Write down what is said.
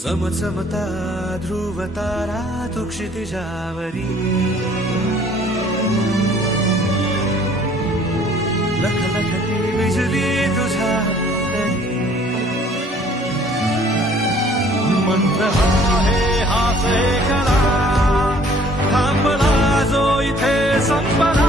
समसमता ध्रुवतारा तु क्षितिजावरी लख लखती बिजली तुझा मंत्र हा हे हाच हे करा। थांबला जो इथे संपला।